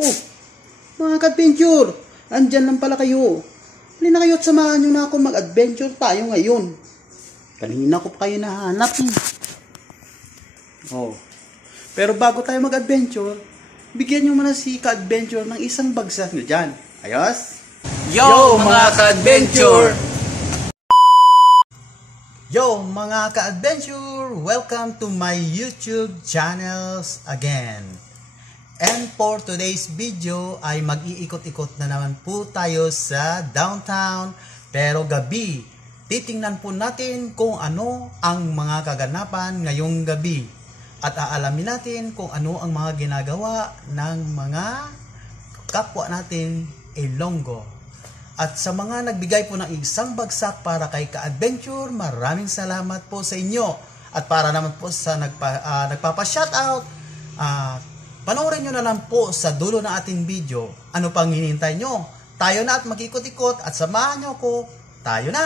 Oh, mga ka-adventure, andyan lang pala kayo. Halina na kayo at samahan nyo na ako mag-adventure tayo ngayon. Kanina ko pa kayo nahanap eh. Oh. Pero bago tayo mag-adventure, bigyan nyo muna si ka-adventure ng isang bagsak nyo dyan. Ayos? Yo mga ka-adventure! Yo mga ka-adventure! Welcome to my YouTube channels again. And for today's video ay mag-iikot-ikot na naman po tayo sa downtown. Pero gabi, titingnan po natin kung ano ang mga kaganapan ngayong gabi. At aalamin natin kung ano ang mga ginagawa ng mga kapwa natin Ilonggo. At sa mga nagbigay po ng isang bagsak para kay ka-adventure, maraming salamat po sa inyo. At para naman po sa nagpapa-shoutout, panoorin nyo na lang po sa dulo ng ating video. Ano pang hinihintay nyo? Tayo na at mag-ikot-ikot at samahan nyo ko. Tayo na!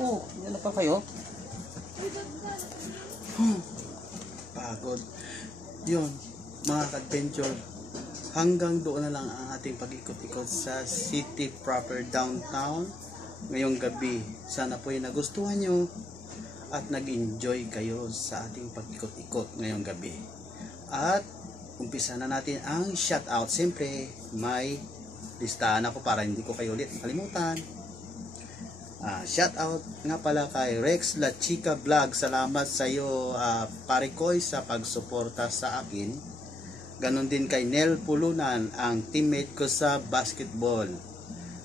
Oh, yan na pa kayo. Pagod. Yun, mga ka-adventure. Hanggang doon na lang ang ating pag-ikot-ikot sa city proper downtown ngayong gabi. Sana po ay nagustuhan nyo at nag-enjoy kayo sa ating pag-ikot-ikot ngayong gabi. At umpisa na natin ang shoutout. Siyempre, may listahan ako para hindi ko kayo ulit makalimutan. Shoutout nga pala kay Rex La Chica Vlog. Salamat sa iyo, pare Koy, sa pagsuporta sa akin. Ganon din kay Nel Pulunan, ang teammate ko sa basketball.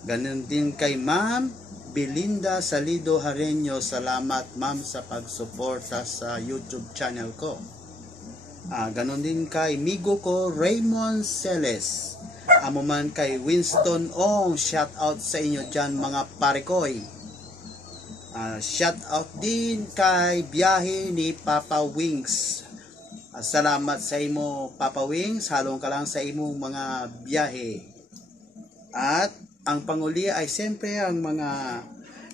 Ganon din kay Ma'am Belinda Salido Hareño. Salamat ma'am sa pagsuporta sa YouTube channel ko. Ganon din kay migo ko Raymond Celes. Amo man kay Winston Ong. Shoutout sa inyo dyan mga pare Koy. Shout out din kay biyahe ni Papa Wings. Salamat sa imo Papa Wings, halong ka lang sa imong mga biyahe. At ang panguli ay siyempre ang mga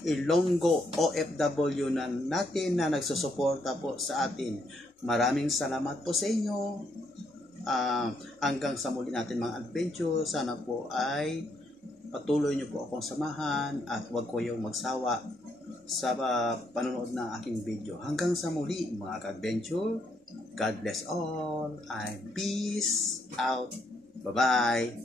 Ilonggo OFW na natin na nagsusuporta po sa atin. Maraming salamat po sa inyo. Hanggang sa muli natin mga adventure, sana po ay patuloy nyo po akong samahan at huwag ko yung magsawa sa panonood ng aking video. Hanggang sa muli mga ka-adventure. God bless all and peace out. Bye-bye.